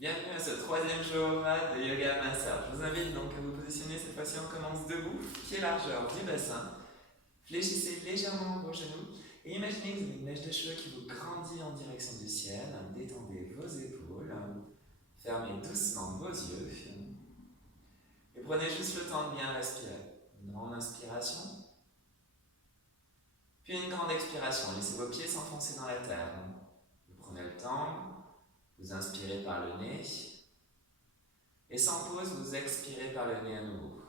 Bienvenue à ce troisième jour de Yoga Massage. Je vous invite donc à vous positionner cette fois-ci. On commence debout, pied largeur du bassin. Fléchissez légèrement vos genoux et imaginez que vous avez une mèche de cheveux qui vous grandit en direction du ciel. Détendez vos épaules, fermez doucement vos yeux et prenez juste le temps de bien respirer. Une grande inspiration, puis une grande expiration. Laissez vos pieds s'enfoncer dans la terre. Vous prenez le temps, vous inspirez par le nez. Et sans pause, vous expirez par le nez à nouveau.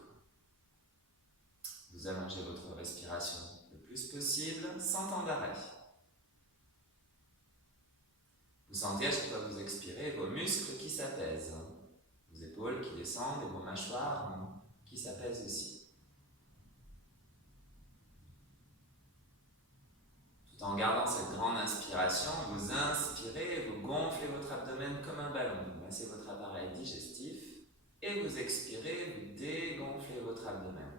Vous allongez votre respiration le plus possible, sans temps d'arrêt. Vous sentez à chaque fois que vous expirez vos muscles qui s'apaisent, vos épaules qui descendent et vos mâchoires qui s'apaisent aussi. Tout en gardant cette grande inspiration, vous inspirez, vous gonflez votre abdomen comme un ballon. Vous massez votre appareil digestif. Et vous expirez, vous dégonflez votre abdomen.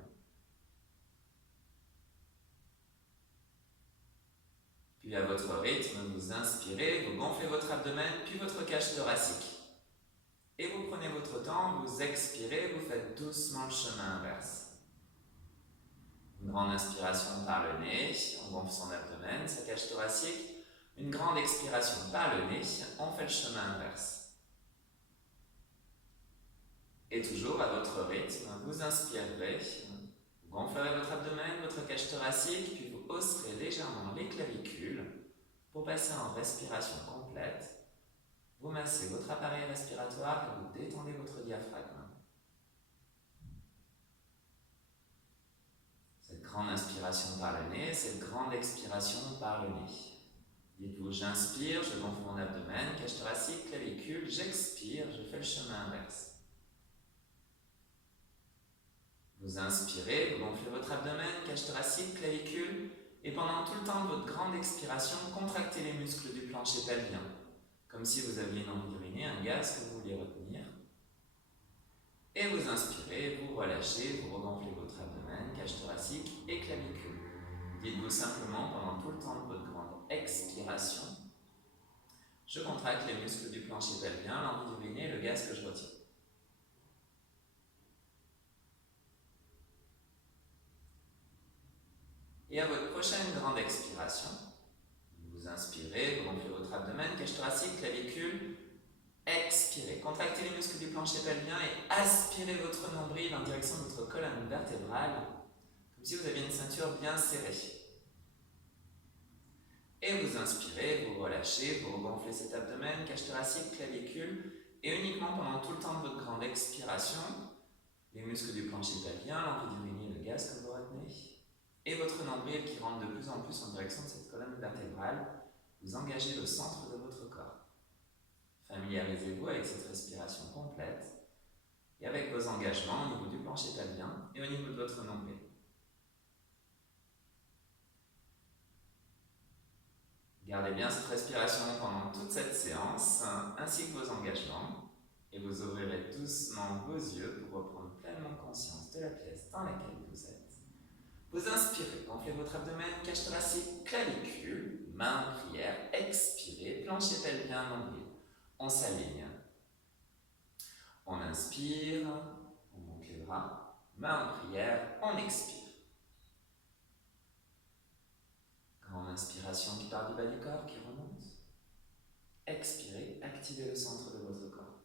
Puis à votre rythme, vous inspirez, vous gonflez votre abdomen, puis votre cage thoracique. Et vous prenez votre temps, vous expirez, vous faites doucement le chemin inverse. Une grande inspiration par le nez, on gonfle son abdomen, sa cage thoracique. Une grande expiration par le nez, on fait le chemin inverse. Et toujours à votre rythme, vous inspirerez, vous gonflerez votre abdomen, votre cage thoracique, puis vous hausserez légèrement les clavicules pour passer en respiration complète. Vous massez votre appareil respiratoire et vous détendez votre diaphragme. Cette grande inspiration par le nez, cette grande expiration par le nez. Dites-vous, j'inspire, je gonfle mon abdomen, cage thoracique, clavicule, j'expire, je fais le chemin inverse. Vous inspirez, vous gonflez votre abdomen, cage thoracique, clavicule, et pendant tout le temps de votre grande expiration, contractez les muscles du plancher pelvien, comme si vous aviez une envie d'uriner, un gaz que vous vouliez retenir. Et vous inspirez, vous relâchez, vous regonflez votre abdomen, cage thoracique et clavicule. Dites-vous simplement pendant tout le temps de votre grande expiration, je contracte les muscles du plancher pelvien, l'envie d'uriner, le gaz que je retiens. Et à votre prochaine grande expiration, vous inspirez, vous gonflez votre abdomen, cage thoracique, clavicule, expirez, contractez les muscles du plancher pelvien et aspirez votre nombril en direction de votre colonne vertébrale, comme si vous aviez une ceinture bien serrée. Et vous inspirez, vous relâchez, vous regonflez cet abdomen, cage thoracique, clavicule, et uniquement pendant tout le temps de votre grande expiration, les muscles du plancher pelvien, l'envie d'uriner, le gaz que vous retenez, et votre nombril qui rentre de plus en plus en direction de cette colonne vertébrale, vous engagez le centre de votre corps. Familiarisez-vous avec cette respiration complète et avec vos engagements au niveau du plancher pelvien et au niveau de votre nombril. Gardez bien cette respiration pendant toute cette séance, ainsi que vos engagements, et vous ouvrirez doucement vos yeux pour reprendre pleinement conscience de la pièce dans laquelle vous êtes. Vous inspirez, gonflez votre abdomen, cage thoracique, clavicule, main en prière, expirez, plancher pelvien, nombril. On s'aligne. On inspire, on monte les bras, main en prière, on expire. Grande inspiration qui part du bas du corps, qui remonte. Expirez, activez le centre de votre corps.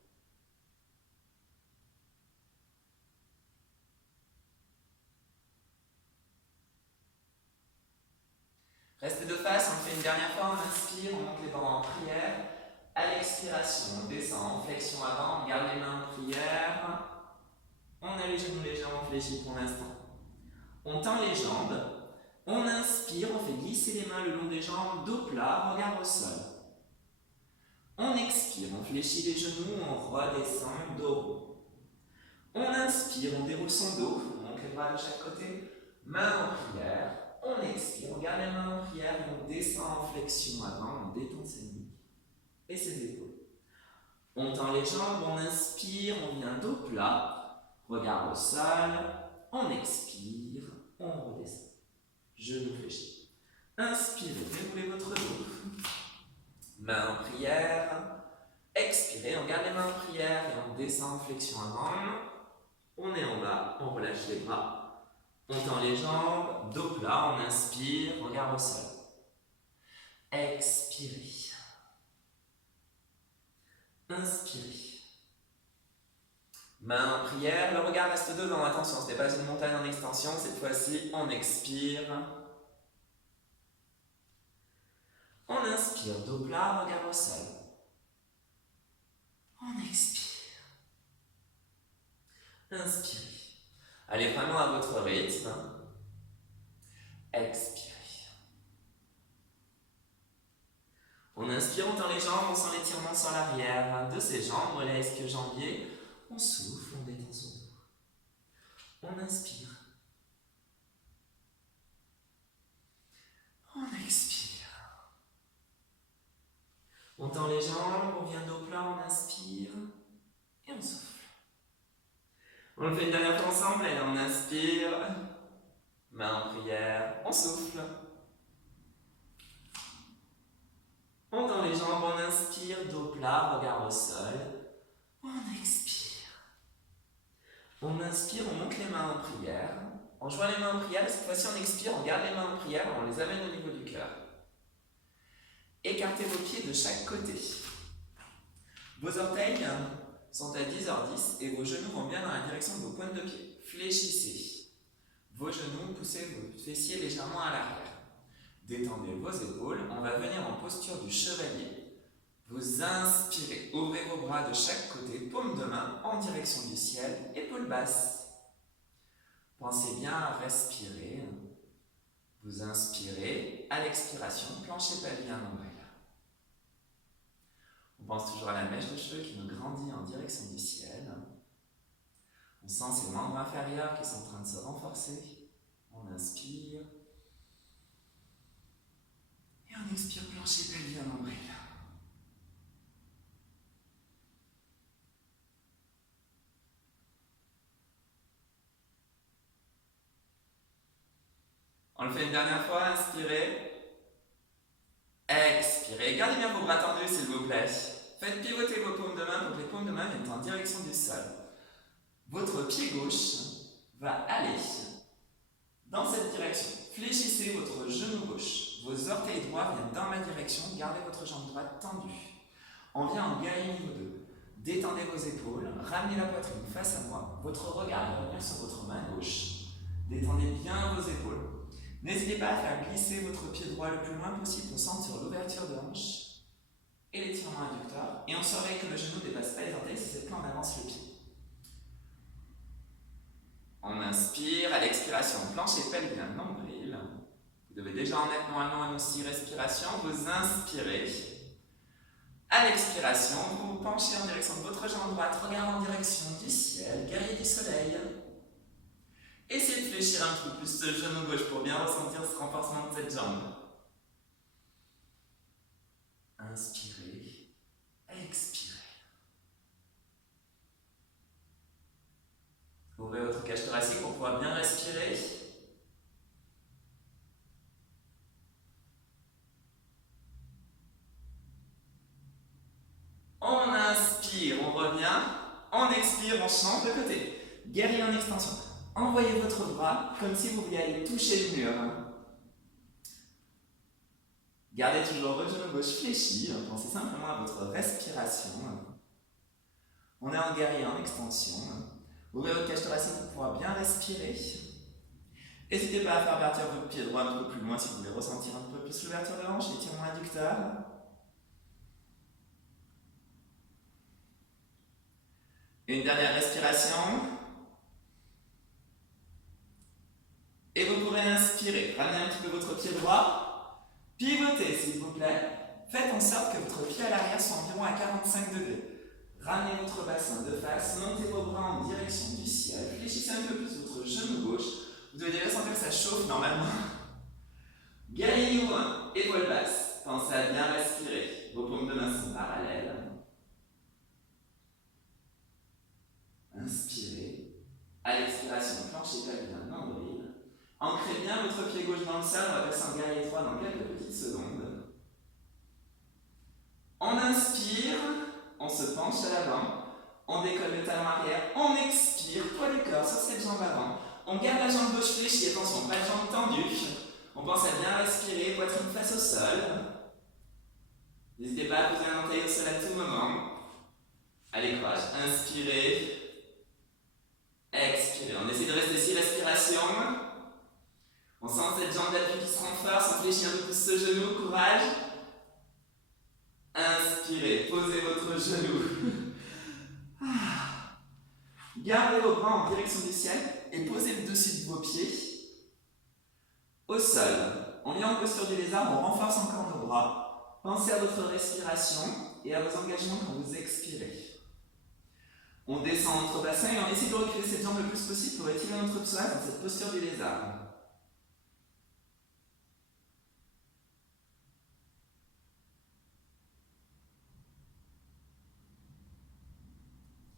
Restez de face, on le fait une dernière fois, on inspire, on monte les bras en prière. À l'expiration, on descend en flexion avant, on garde les mains en prière. On a les genoux légèrement fléchis pour l'instant. On tend les jambes, on inspire, on fait glisser les mains le long des jambes, dos plat, regard au sol. On expire, on fléchit les genoux, on redescend, dos rond. On inspire, on déroule son dos, on monte les bras de chaque côté, main en prière. On expire, on garde les mains en prière et on descend en flexion avant, on détend ses nuques et ses épaules. On tend les jambes, on inspire, on vient dos plat, regard au sol, on expire, on redescend. Genoux fléchis. Inspirez, déroulez votre dos. Main en prière. Expirez, on garde les mains en prière et on descend en flexion avant. On est en bas, on relâche les bras. On tend les jambes, dos plat, on inspire, regard au sol. Expirez. Inspirez. Main en prière, le regard reste devant, attention, ce n'est pas une montagne en extension, cette fois-ci on expire. On inspire, dos plat, regard au sol. On expire. Inspirez. Allez vraiment à votre rythme. Expirez. On inspire, on tend les jambes, on sent l'étirement sur l'arrière de ses jambes, relais ischio-jambier. On souffle, on détend son dos. On inspire. On expire. On tend les jambes, on vient dos plat, on inspire et on souffle. On le fait une dernière fois ensemble, et on inspire, main en prière, on souffle. On tend les jambes, on inspire, dos plat, regard au sol. On expire. On inspire, on monte les mains en prière. On joint les mains en prière, et cette fois-ci on expire, on garde les mains en prière, on les amène au niveau du cœur. Écartez vos pieds de chaque côté. Vos orteils sont à 10h10 et vos genoux vont bien dans la direction de vos pointes de pied. Fléchissez vos genoux, poussez vos fessiers légèrement à l'arrière. Détendez vos épaules, on va venir en posture du chevalier. Vous inspirez, ouvrez vos bras de chaque côté, paume de main en direction du ciel, épaules basses. Pensez bien à respirer. Vous inspirez, à l'expiration, plancher pelvien nombril. On pense toujours à la mèche de cheveux qui nous grandit en direction du ciel. On sent ses membres inférieurs qui sont en train de se renforcer. On inspire. Et on expire, plancher pelvien nombril. On le fait une dernière fois, inspirez. Expirez. Gardez bien vos bras tendus s'il vous plaît. Faites pivoter vos paumes de main pour que les paumes de main viennent en direction du sol. Votre pied gauche va aller dans cette direction. Fléchissez votre genou gauche. Vos orteils droits viennent dans ma direction. Gardez votre jambe droite tendue. On vient en guerrier niveau 2. Détendez vos épaules. Ramenez la poitrine face à moi. Votre regard va revenir sur votre main gauche. Détendez bien vos épaules. N'hésitez pas à faire glisser votre pied droit le plus loin possible pour sentir l'ouverture de hanche et l'étirement adducteur. Et on surveille que le genou ne dépasse pas les orteils, si c'est le cas, on avance le pied. On inspire, à l'expiration, plancher pelvien nombril. Vous devez déjà en être normalement à nos 6 respirations. Vous inspirez. À l'expiration, vous vous penchez en direction de votre jambe droite, regard en direction du ciel, guerrier du soleil. Essayez de fléchir un petit peu plus ce genou gauche pour bien ressentir ce renforcement de cette jambe. Inspirez, expirez. Ouvrez votre cage thoracique pour pouvoir bien respirer. On inspire, on revient. On expire, on change de côté. Guerrier en extension. Envoyez votre bras comme si vous vouliez aller toucher le mur. Gardez toujours votre genou gauche fléchi. Pensez simplement à votre respiration. On est en guerrier en extension. Ouvrez votre cage thoracique pour pouvoir bien respirer. N'hésitez pas à faire partir votre pied droit un peu plus loin si vous voulez ressentir un peu plus l'ouverture de hanche, l'étirement adducteur. Une dernière respiration. Et vous pourrez inspirer. Ramenez un petit peu votre pied droit. Pivotez s'il vous plaît. Faites en sorte que votre pied à l'arrière soit environ à 45 degrés. Ramenez votre bassin de face. Montez vos bras en direction du ciel. Fléchissez un peu plus votre genou gauche. Vous devez déjà sentir que ça chauffe normalement. Guerrier niveau 1. Épaule basse. Pensez à bien respirer. Vos paumes de main sont parallèles. Inspirez. À l'expiration, planchez pelvien nombril. Ancrez bien votre pied gauche dans le sol. On va passer en guerrier 3 dans quelques petites secondes. On inspire. On On garde la jambe gauche fléchie, attention, pas de jambe tendue. On pense à bien respirer, poitrine face au sol. N'hésitez pas à poser un orteil au sol à tout moment. Allez, courage. Inspirez. Expirez. On essaie de rester 6 respirations. On sent cette jambe d'appui qui se renforce. On fléchit un peu plus ce genou. Courage. Inspirez. Posez votre genou. Gardez vos bras en direction du ciel et posez le dessus de vos pieds au sol. On est en posture du lézard, on renforce encore nos bras. Pensez à votre respiration et à vos engagements quand vous expirez. On descend notre bassin et on essaie de reculer cette jambe le plus possible pour étirer notre psoas dans cette posture du lézard.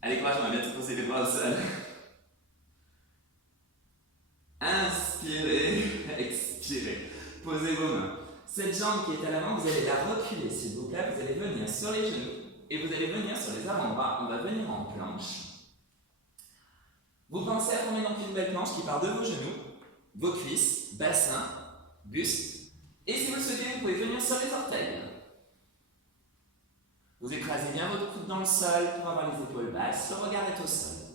Allez, courage, on va bientôt poser les bras au sol. Inspirez, expirez. Posez vos mains. Cette jambe qui est à l'avant, vous allez la reculer, s'il vous plaît. Vous allez venir sur les genoux et vous allez venir sur les avant-bras. On va venir en planche. Vous pensez à former donc une belle planche qui part de vos genoux, vos cuisses, bassin, buste. Et si vous le souhaitez, vous pouvez venir sur les orteils. Vous écrasez bien votre coude dans le sol pour avoir les épaules basses. Le regard est au sol.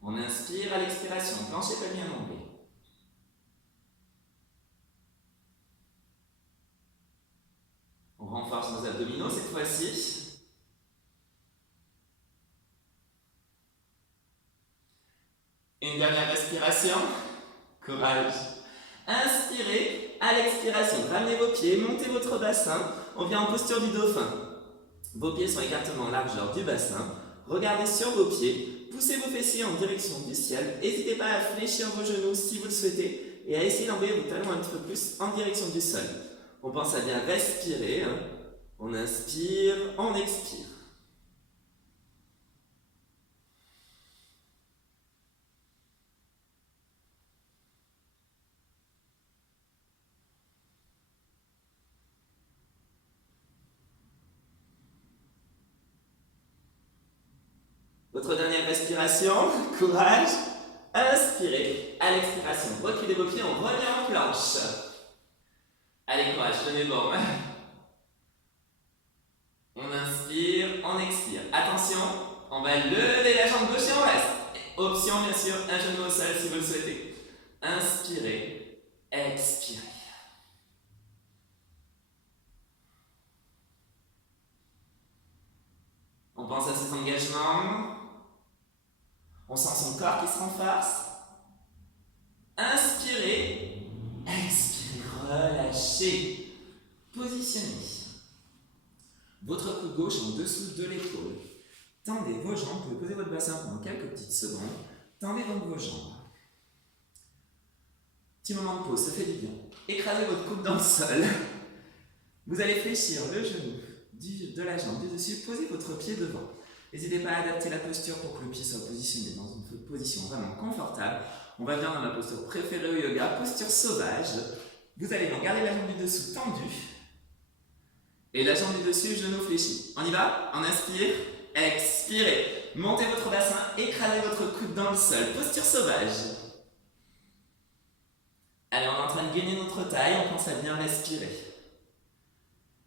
On inspire à l'expiration, plancher pas bien nombril. On renforce nos abdominaux cette fois-ci. Une dernière respiration. Courage. Inspirez à l'expiration. Ramenez vos pieds, montez votre bassin. On vient en posture du dauphin. Vos pieds sont écartement en largeur du bassin. Regardez sur vos pieds. Poussez vos fessiers en direction du ciel. N'hésitez pas à fléchir vos genoux si vous le souhaitez et à essayer d'envoyer vos talons un petit peu plus en direction du sol. On pense à bien respirer. On inspire, on expire. Votre dernière respiration, courage, inspirez, à l'expiration, reculez vos pieds, on revient en planche. Allez, courage, tenez bon. On inspire, on expire. Attention, on va lever la jambe gauche et on reste. Option, bien sûr, un genou au sol si vous le souhaitez. Inspirez, expirez. On pense à ses engagements. On sent son corps qui se renforce. Inspirez, expirez, relâchez. Positionnez. Votre coude gauche en dessous de l'épaule. Tendez vos jambes, vous pouvez poser votre bassin pendant quelques petites secondes. Tendez donc vos jambes. Petit moment de pause, ça fait du bien. Écrasez votre coude dans le sol. Vous allez fléchir le genou de la jambe du dessus, posez votre pied devant. N'hésitez pas à adapter la posture pour que le pied soit positionné dans une position vraiment confortable. On va venir dans ma posture préférée au yoga, posture sauvage. Vous allez donc garder la jambe du dessous tendue et la jambe du dessus, genou fléchi. On y va? On inspire, expirez. Montez votre bassin, écrasez votre coude dans le sol. Posture sauvage. Allez, on est en train de gainer notre taille, on pense à bien respirer.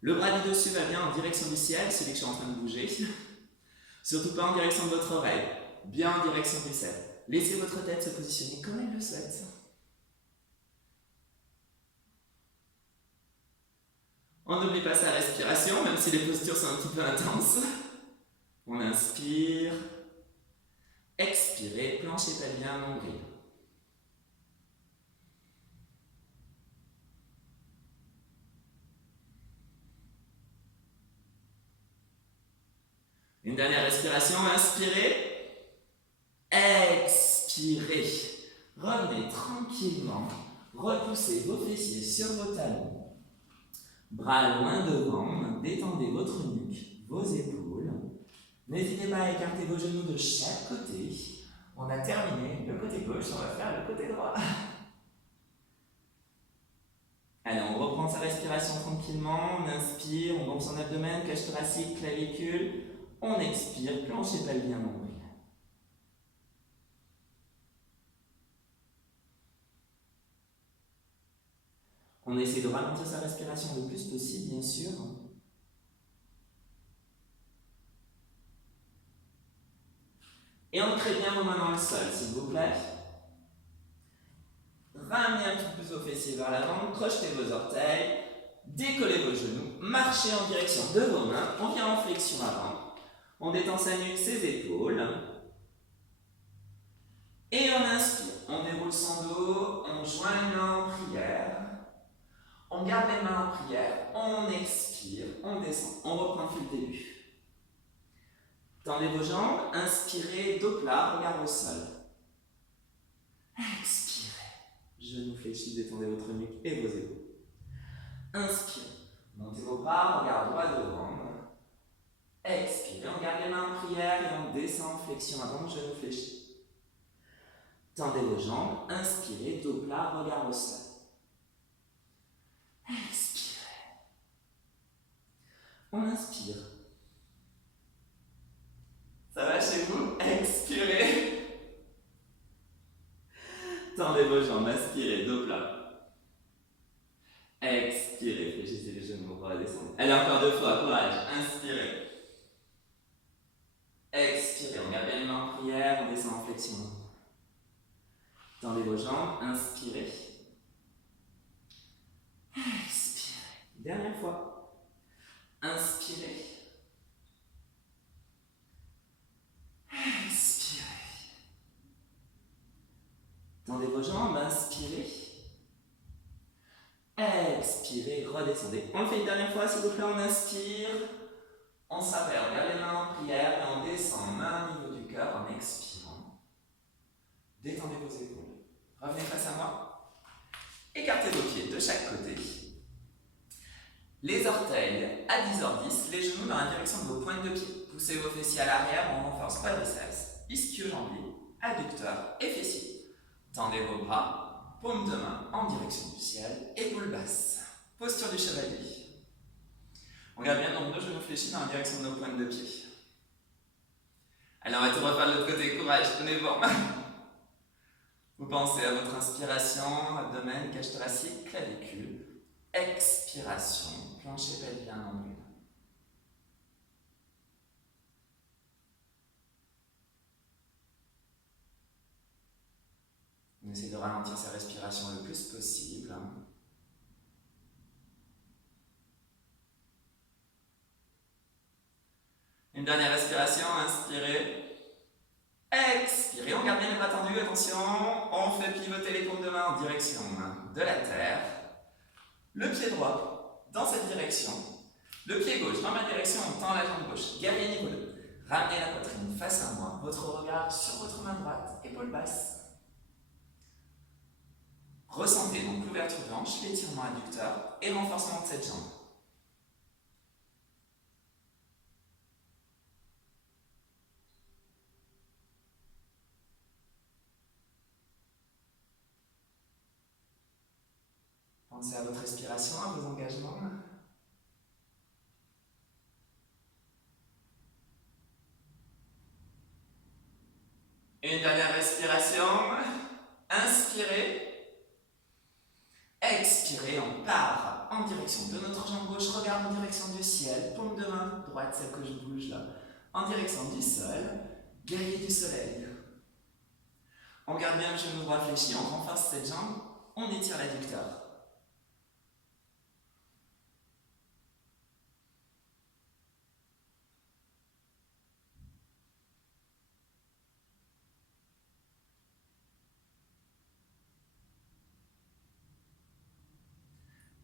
Le bras du dessus va bien en direction du ciel, celui que je suis en train de bouger. Surtout pas en direction de votre oreille, bien en direction du ciel. Laissez votre tête se positionner comme elle le souhaite. On n'oublie pas sa respiration, même si les postures sont un petit peu intenses. On inspire, expirez, planchez pelvien, nombril. Une dernière respiration, inspirez, expirez. Revenez tranquillement, repoussez vos fessiers sur vos talons. Bras loin devant, détendez votre nuque, vos épaules. N'hésitez pas à écarter vos genoux de chaque côté. On a terminé le côté gauche, on va faire le côté droit. Allez, on reprend sa respiration tranquillement, on inspire, on gonfle son abdomen, cage thoracique, clavicule. On expire, plancher pelvien nombril. On essaie de ralentir sa respiration le plus possible, bien sûr. Et ancrez bien vos mains dans le sol, s'il vous plaît. Ramenez un petit peu plus vos fessiers vers l'avant, crochetez vos orteils, décollez vos genoux, marchez en direction de vos mains, on vient en flexion avant, on détend sa nuque, ses épaules, et on inspire, on déroule son dos, on joint les mains en prière, on garde les mains en prière, on expire, on descend, on reprend depuis le début. Tendez vos jambes, inspirez, dos plat, regard au sol. Expirez, genoux fléchis, détendez votre nuque et vos épaules. Inspirez, montez vos bras, regard droit devant. Expirez, on garde les mains en prière et on descend en flexion avant, genoux fléchis. Tendez vos jambes, inspirez, dos plat, regard au sol. Expirez. On inspire. Ça va chez vous? Expirez. Tendez vos jambes, inspirez, dos plat. Expirez, fléchissez les genoux, redescendez. Allez, encore 2 fois, courage. Inspirez. Expirez, on garde bien les mains en prière, on descend en flexion. Tendez vos jambes, inspirez. Expirez. Dernière fois. Inspirez. Expirez. Tendez vos jambes, inspirez. Expirez, redescendez. On le fait une dernière fois, s'il vous plaît, on inspire. On s'arrête, on garde les mains en prière et on descend main au niveau du cœur en expirant. Détendez vos épaules. Revenez face à moi. Écartez vos pieds de chaque côté. Les orteils à 10h10, les genoux dans la direction de vos pointes de pied. Poussez vos fessiers à l'arrière, on renforce quadriceps, ischio-jambier, adducteurs et fessiers. Tendez vos bras, paume de main en direction du ciel, épaules basses. Posture du chevalier. On garde bien donc 2 genoux fléchis dans la direction de nos pointes de pied. Allez, on va tout refaire de l'autre côté. Courage, tenez bon. Vous pensez à votre inspiration, abdomen, cage thoracique, clavicule. Expiration, plancher pelvien nombril. On essaie de ralentir sa respiration le plus possible. Une dernière respiration, inspirez. Expirez, on garde bien les bras tendus, attention. On fait pivoter les paumes de main en direction de la terre. Le pied droit dans cette direction. Le pied gauche dans ma direction, on tend la jambe gauche. Guerrier niveau 2. Ramenez la poitrine face à moi. Votre regard sur votre main droite, épaule basse. Ressentez donc l'ouverture de hanche, l'étirement adducteur et renforcement de cette jambe. Pensez à votre respiration, à vos engagements. Une dernière respiration. Inspirez. Expirez, on part en direction de notre jambe gauche, regarde en direction du ciel, paume de main droite, celle que je bouge là, en direction du sol, guerrier du soleil. On garde bien le genou droit fléchi, on renforce cette jambe, on étire l'adducteur.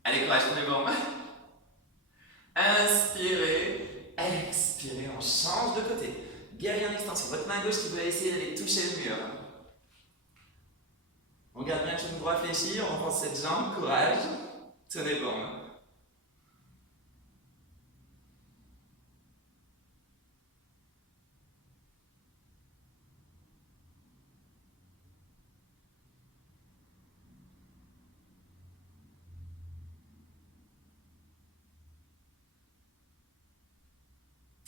Allez, courage, on est bon. Inspirez, expirez, on change de côté. Guerrier en extension, votre main gauche qui va essayer d'aller toucher le mur. On garde bien le genou droit fléchi, on renforce cette jambe, courage, tenez bon.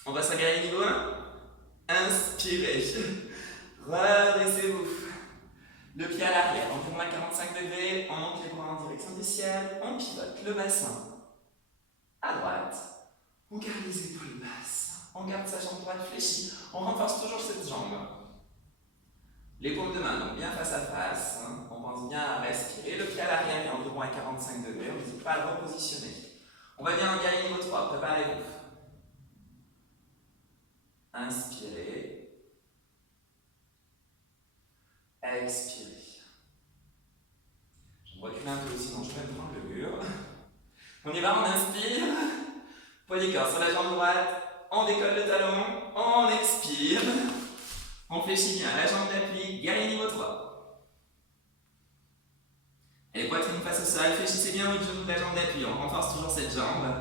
On va se guerrier niveau 1. Inspirez. Redressez-vous. Le pied à l'arrière, on tourne à 45 degrés, on monte les bras en direction du ciel, on pivote le bassin à droite, on garde les épaules basses, on garde sa jambe droite fléchie, on renforce toujours cette jambe. Les paumes de main, donc bien face à face, on pense bien à respirer, le pied à l'arrière est environ à 45 degrés, on n'hésite pas à le repositionner. On va bien en guerrier niveau 3, préparez-vous. Inspirez. Expirez. Je me recule un peu, sinon je vais me prendre le mur. On y va, on inspire. Poignée corps sur la jambe droite. On décolle le talon. On expire. On fléchit bien la jambe d'appui. Guerrier niveau 3. Et poitrine face au sol. Fléchissez bien votre genou de la jambe d'appui. On renforce toujours cette jambe.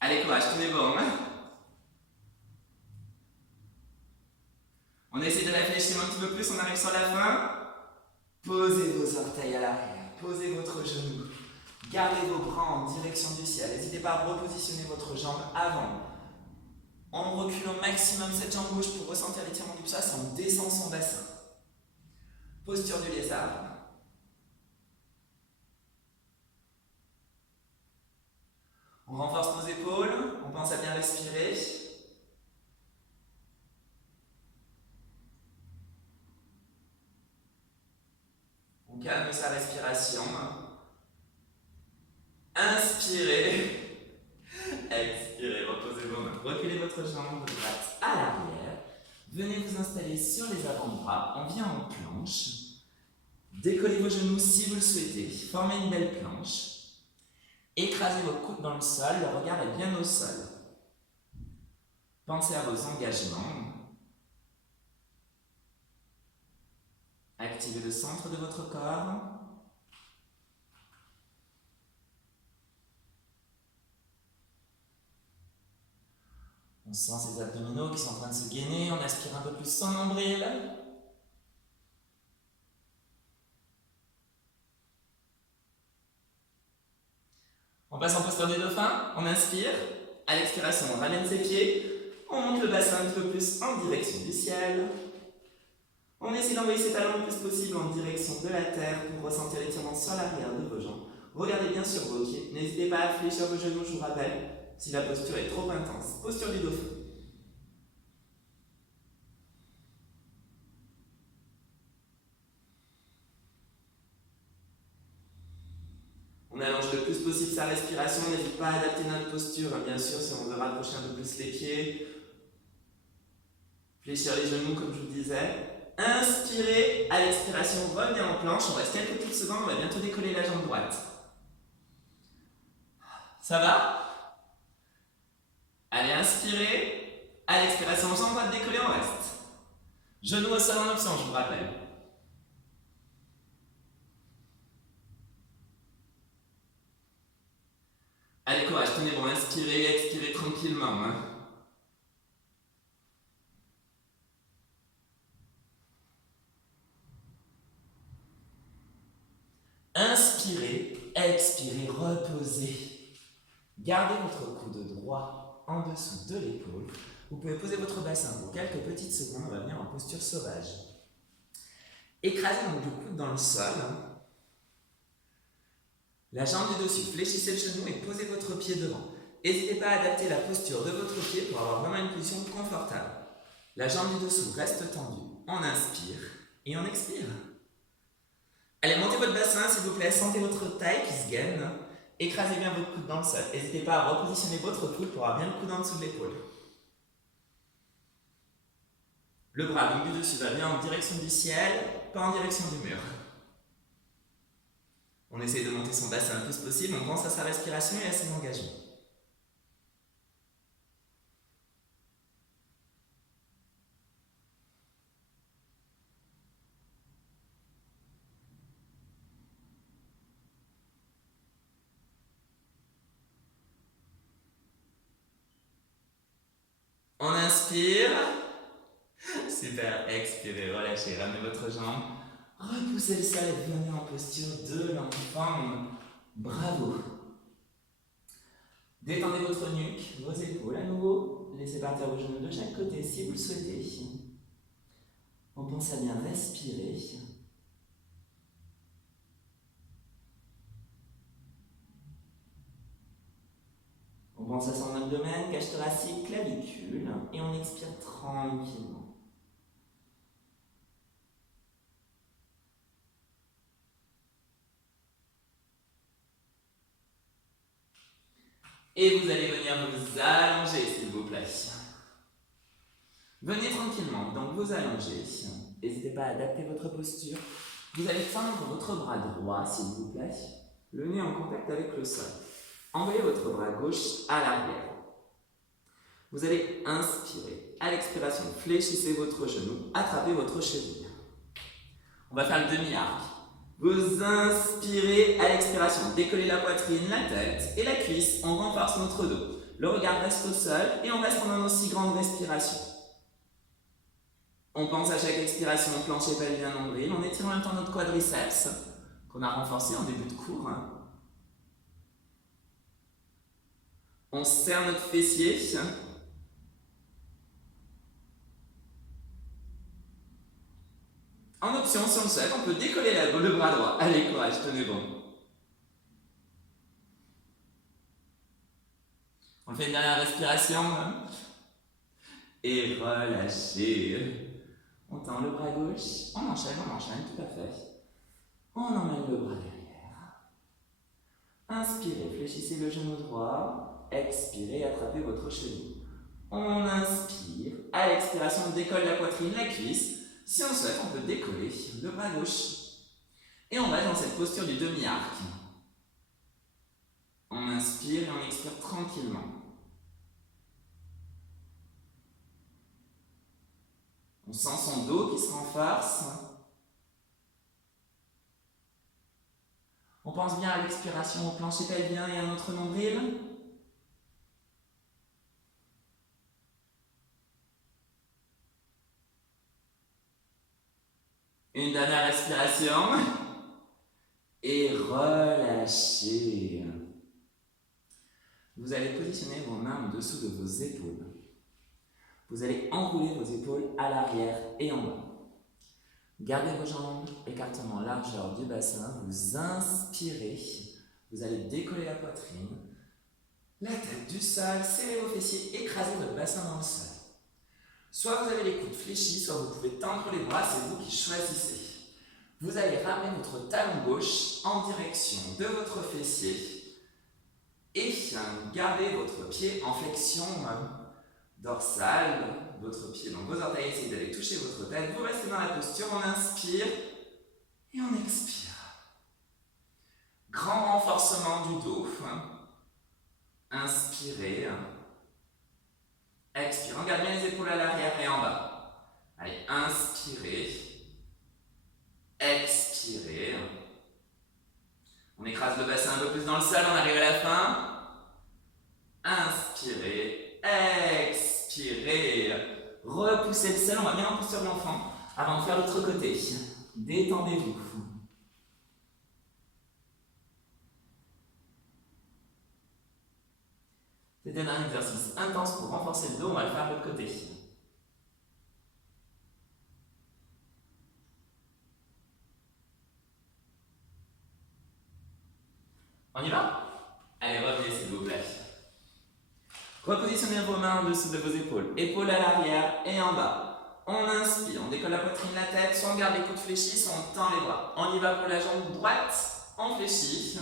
Allez, courage, tout est bon. On essaie de réfléchir un petit peu plus, on arrive sur la fin. Posez vos orteils à l'arrière, posez votre genou. Gardez vos bras en direction du ciel. N'hésitez pas à repositionner votre jambe avant. On recule au maximum cette jambe gauche pour ressentir l'étirement du psoas. On descend son bassin. Posture du lézard. On renforce nos épaules, on pense à bien respirer. On calme sa respiration. Inspirez. Expirez, reposez vos mains. Reculez votre jambe droite à l'arrière. Venez vous installer sur les avant-bras. On vient en planche. Décollez vos genoux si vous le souhaitez. Formez une belle planche. Écrasez vos coudes dans le sol, le regard est bien au sol. Pensez à vos engagements. Activez le centre de votre corps. On sent ces abdominaux qui sont en train de se gainer, on aspire un peu plus son nombril. On passe en posture du dauphin, on inspire, à l'expiration on ramène ses pieds, on monte le bassin un peu plus en direction du ciel. On essaie d'envoyer ses talons le plus possible en direction de la terre pour ressentir l'étirement sur l'arrière de vos jambes. Regardez bien sur vos pieds, n'hésitez pas à fléchir vos genoux, je vous rappelle, si la posture est trop intense. Posture du dauphin. On allonge le plus possible sa respiration, on n'hésite pas à adapter notre posture, bien sûr, si on veut rapprocher un peu plus les pieds. Fléchir les genoux, comme je vous disais. Inspirez, à l'expiration, revenez en planche, on reste quelques petites secondes, on va bientôt décoller la jambe droite. Ça va? Allez, inspirez, à l'expiration, jambe droite décollée, on reste. Genoux au sol en option, je vous rappelle. Allez, courage, tenez bon, inspirez, expirez tranquillement. Inspirez, expirez, reposez. Gardez votre coude droit en dessous de l'épaule. Vous pouvez poser votre bassin pour quelques petites secondes, on va venir en posture sauvage. Écrasez donc le coude dans le sol. La jambe du dessus, fléchissez le genou et posez votre pied devant. N'hésitez pas à adapter la posture de votre pied pour avoir vraiment une position confortable. La jambe du dessous reste tendue. On inspire et on expire. Allez, montez votre bassin s'il vous plaît, sentez votre taille qui se gaine. Écrasez bien votre coude dans le sol. N'hésitez pas à repositionner votre coude pour avoir bien le coude en dessous de l'épaule. Le bras donc du dessus va bien en direction du ciel, pas en direction du mur. On essaie de monter son bassin le plus possible, on pense à sa respiration et à ses engagements. On inspire. Super, expirez, relâchez, ramenez votre jambe. Repoussez le sol et venez en posture de l'enfant. Bravo. Détendez votre nuque, vos épaules à nouveau. laissez partir vos genoux de chaque côté si vous le souhaitez. On pense à bien respirer. On pense à son abdomen, cage thoracique, clavicule, et on expire tranquillement. Et vous allez venir vous allonger, s'il vous plaît. Venez tranquillement, donc vous allongez. N'hésitez pas à adapter votre posture. Vous allez tendre votre bras droit, s'il vous plaît. Le nez en contact avec le sol. Envoyez votre bras gauche à l'arrière. Vous allez inspirer. À l'expiration, fléchissez votre genou, attrapez votre cheville. On va faire le demi-arc. Vous inspirez à l'expiration, décollez la poitrine, la tête et la cuisse, on renforce notre dos. Le regard reste au sol et on reste pendant nos 6 grandes respirations. On pense à chaque expiration au plancher pelvien nombril, on étire en même temps notre quadriceps, qu'on a renforcé en début de cours. On serre notre fessier. En option, si on le souhaite, on peut décoller le bras droit. Allez, courage, tenez bon. On fait une dernière respiration. Et relâchez. On tend le bras gauche. On enchaîne, tout à fait. On emmène le bras derrière. Inspirez, fléchissez le genou droit. Expirez, attrapez votre cheville. On inspire. À l'expiration, on décolle la poitrine, la cuisse. Si on souhaite, on peut décoller le bras gauche. Et on va dans cette posture du demi-arc. On inspire et on expire tranquillement. On sent son dos qui se renforce. On pense bien à l'expiration au plancher pelvien et à notre nombril. Une dernière respiration. Et relâchez. Vous allez positionner vos mains en dessous de vos épaules. Vous allez enrouler vos épaules à l'arrière et en bas. Gardez vos jambes, écartement largeur du bassin. Vous inspirez. Vous allez décoller la poitrine. La tête du sol, serrez vos fessiers, écrasez votre bassin dans le sol. Soit vous avez les coudes fléchis, soit vous pouvez tendre les bras, c'est vous qui choisissez. Vous allez ramener votre talon gauche en direction de votre fessier et gardez votre pied en flexion dorsale, votre pied dans vos orteils, essayez d'aller toucher votre tête, vous restez dans la posture, on inspire et on expire. Grand renforcement du dos. Inspirez. Expire, on garde bien les épaules à l'arrière et en bas. Allez, inspirez. Expirez. On écrase le bassin un peu plus dans le sol, on arrive à la fin. Inspirez. Expirez. Repoussez le sol, on va bien en posture de l'enfant. Avant de faire l'autre côté. Détendez-vous. C'était un exercice intense pour renforcer le dos, on va le faire de l'autre côté. On y va? Allez, revenez s'il vous plaît. Repositionnez vos mains en dessous de vos épaules. Épaules à l'arrière et en bas. On inspire, on décolle la poitrine, la tête, soit on garde les coudes fléchis, soit on tend les bras. On y va pour la jambe droite, on fléchit.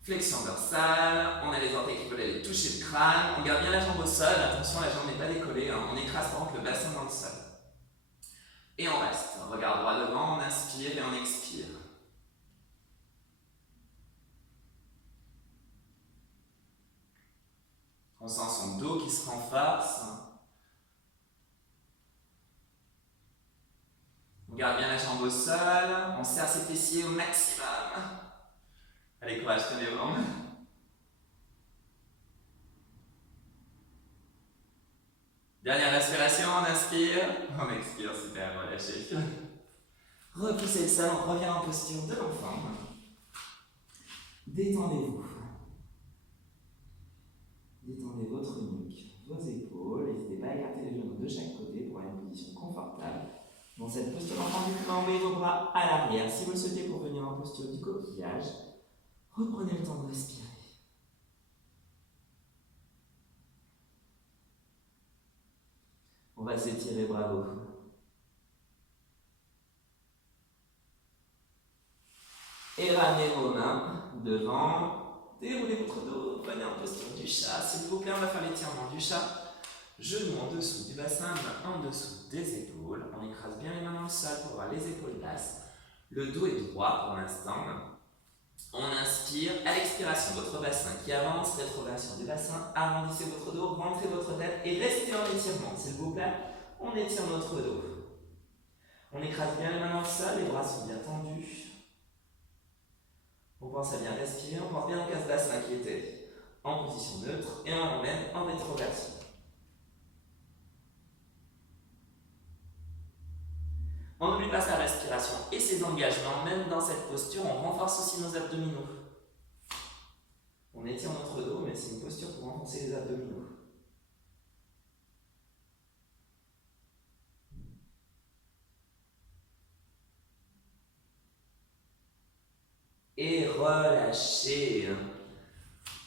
Flexion dorsale, on a les orteils qui veulent aller toucher le crâne, on garde bien la jambe au sol, attention la jambe n'est pas décollée, on écrase par exemple le bassin dans le sol. Et on reste, regard droit devant, on inspire et on expire. On sent son dos qui se renforce. On garde bien la jambe au sol, on serre ses fessiers au maximum. Allez, courage, tenez bon. Dernière respiration, on inspire, on expire, super, relâchez. Repoussez le sol, on revient en posture de l'enfant. Détendez-vous. Détendez votre nuque, vos épaules. N'hésitez pas à écarter les genoux de chaque côté pour avoir une position confortable. Dans cette posture entendu, vous pouvez envoyer vos bras à l'arrière. Si vous le souhaitez pour venir en posture du coquillage, reprenez le temps de respirer. On va s'étirer, bravo. Et ramenez vos mains devant, déroulez votre dos, prenez en posture du chat. S'il vous plaît, on va faire l'étirement du chat. Genoux en dessous du bassin, mains en dessous des épaules. On écrase bien les mains dans le sol pour avoir les épaules basses. Le dos est droit pour l'instant. On inspire. À l'expiration, votre bassin qui avance, rétroversion du bassin. Arrondissez votre dos, rentrez votre tête et restez en étirement. S'il vous plaît, on étire notre dos. On écrase bien les mains dans le sol, les bras sont bien tendus. On pense à bien respirer, on pense bien au casse-bassin qui était en position neutre et on l'emmène en rétroversion. On n'oublie pas sa respiration et ses engagements. Même dans cette posture, on renforce aussi nos abdominaux. On étire notre dos, mais c'est une posture pour renforcer les abdominaux. Et relâchez.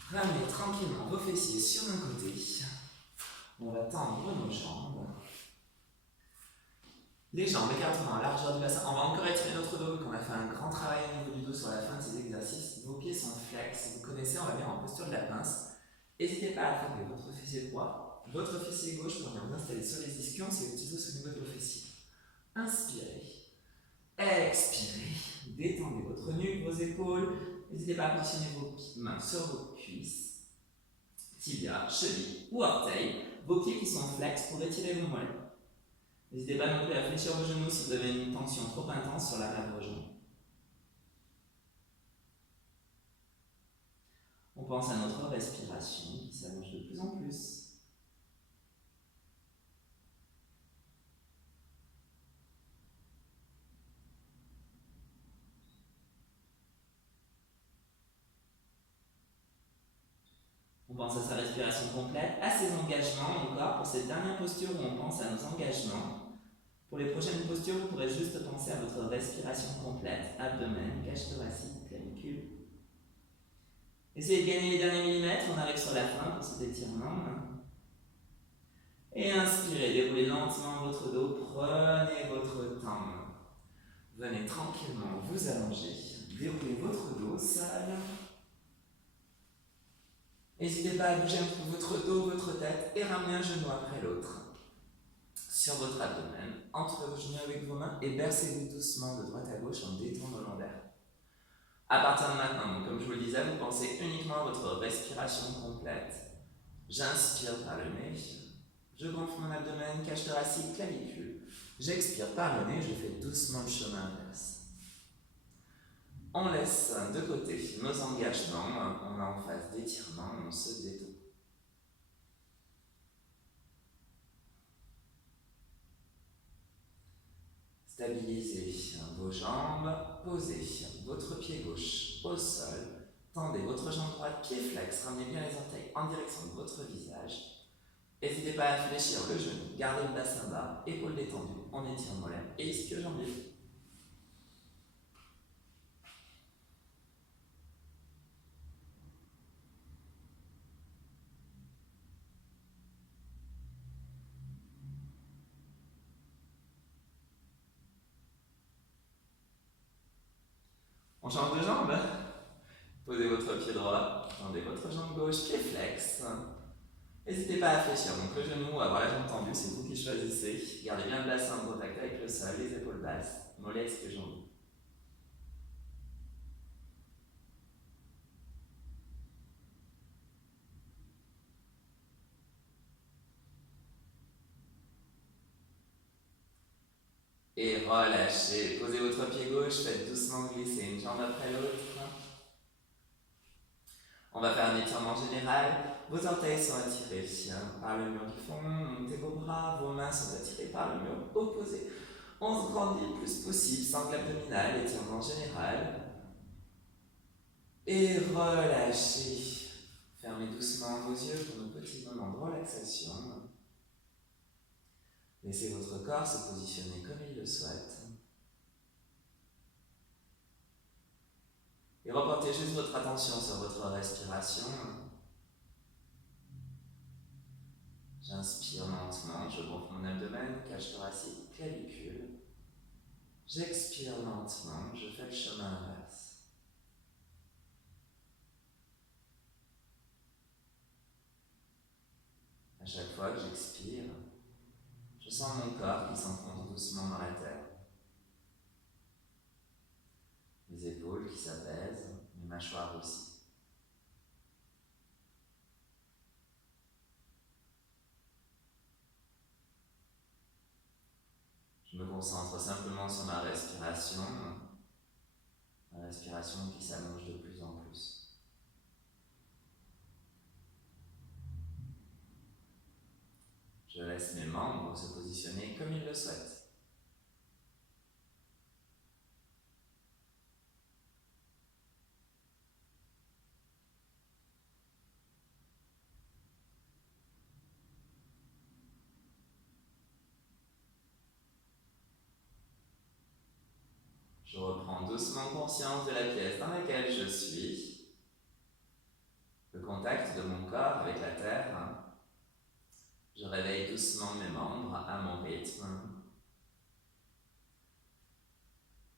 Ramenez tranquillement vos fessiers sur un côté. On va tendre nos jambes. Les jambes écartement à largeur du bassin. On va encore étirer notre dos, vu qu'on a fait un grand travail au niveau du dos sur la fin de ces exercices. Vos pieds sont flex. Vous connaissez, on va bien en posture de la pince. N'hésitez pas à attraper votre fessier droit, votre fessier gauche pour venir vous installer sur les ischions, c'est le petit os au niveau de vos fessiers. Inspirez. Expirez. Détendez votre nuque, vos épaules. N'hésitez pas à positionner vos mains sur vos cuisses, tibia, cheville ou orteil. Vos pieds qui sont flex pour étirer vos mollets. N'hésitez pas non plus à fléchir vos genoux si vous avez une tension trop intense sur l'arrière de vos jambes. On pense à notre respiration qui s'allonge de plus en plus. On pense à sa respiration complète, à ses engagements encore pour cette dernière posture où on pense à nos engagements. Pour les prochaines postures, vous pourrez juste penser à votre respiration complète, abdomen, cage thoracique, clavicule. Essayez de gagner les derniers millimètres, on arrive sur la fin pour cet étirement. Et inspirez, déroulez lentement votre dos, prenez votre temps. Venez tranquillement vous allonger, déroulez votre dos seul. N'hésitez pas à bouger un peu votre dos, votre tête et ramener un genou après l'autre sur votre abdomen, entre vos genoux avec vos mains et bercez-vous doucement de droite à gauche en détendant le lombaire. À partir de maintenant, comme je vous le disais, vous pensez uniquement à votre respiration complète. J'inspire par le nez, je gonfle mon abdomen, cage thoracique, clavicule. J'expire par le nez, je fais doucement le chemin inverse. On laisse de côté nos engagements, on est en phase d'étirement, on se détend. Stabilisez vos jambes, posez votre pied gauche au sol, tendez votre jambe droite, pied flex, ramenez bien les orteils en direction de votre visage. N'hésitez pas à fléchir le genou, gardez le bassin bas, épaules détendues, on étire mollet et ischio-jambier. On change de jambe. Posez votre pied droit, tendez votre jambe gauche, pied flex. N'hésitez pas à fléchir donc le genou, avoir la jambe tendue, c'est vous qui choisissez. Gardez bien le bassin en contact avec le sol, les épaules basses, mollets ischio-jambier. Et relâchez. Posez votre pied gauche, faites doucement glisser une jambe après l'autre. On va faire un étirement général. Vos orteils sont attirés par le mur du fond. Montez vos bras, vos mains sont attirées par le mur opposé. On se grandit le plus possible, sangle abdominal, étirement général. Et relâchez. Fermez doucement vos yeux pour nos petits moments de relaxation. Laissez votre corps se positionner comme il le souhaite. Et reportez juste votre attention sur votre respiration. J'inspire lentement, je gonfle mon abdomen, cage thoracique, clavicule. J'expire lentement, je fais le chemin inverse. À chaque fois que j'expire, je sens mon corps qui s'enfonce doucement dans la terre. Mes épaules qui s'apaisent, mes mâchoires aussi. Je me concentre simplement sur ma respiration qui s'allonge de plus en plus. Je laisse mes membres se positionner comme ils le souhaitent. Je reprends doucement conscience de la pièce dans laquelle je suis. Le contact de mon corps avec la terre. Je réveille doucement mes membres à mon rythme.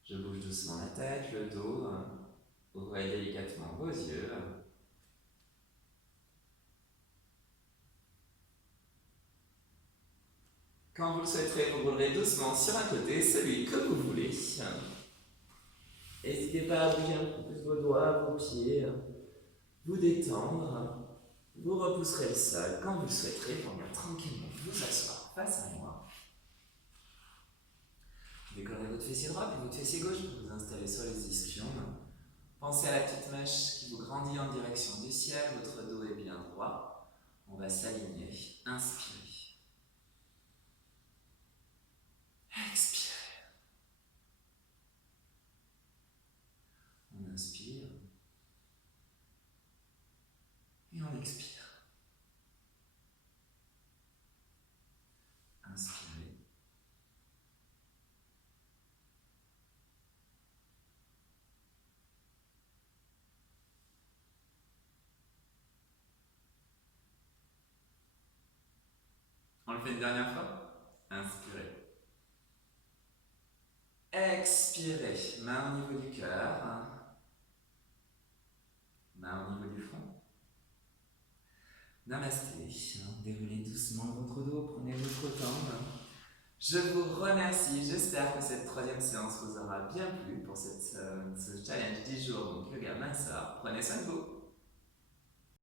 Je bouge doucement la tête, le dos. Ouvrez délicatement vos yeux. Quand vous le souhaiterez, vous roulerez doucement sur un côté, celui que vous voulez. N'hésitez pas à bouger un peu plus vos doigts, vos pieds, vous détendre. Vous repousserez le sol quand vous le souhaiterez pour venir tranquillement vous asseoir face à moi. Décollez votre fessier droit puis votre fessier gauche pour vous installer sur les ischions. Pensez à la petite mèche qui vous grandit en direction du ciel, votre dos est bien droit. On va s'aligner. Inspirez. Expirez. On inspire. Et on expire. Inspirez. On le fait une dernière fois. Inspirez. Expirez. Main au niveau du cœur. Main au niveau du front. Namasté. Déroulez doucement votre dos. Prenez votre temps. Je vous remercie. J'espère que cette troisième séance vous aura bien plu pour ce challenge 10 jours, donc yoga minceur. Prenez soin de vous.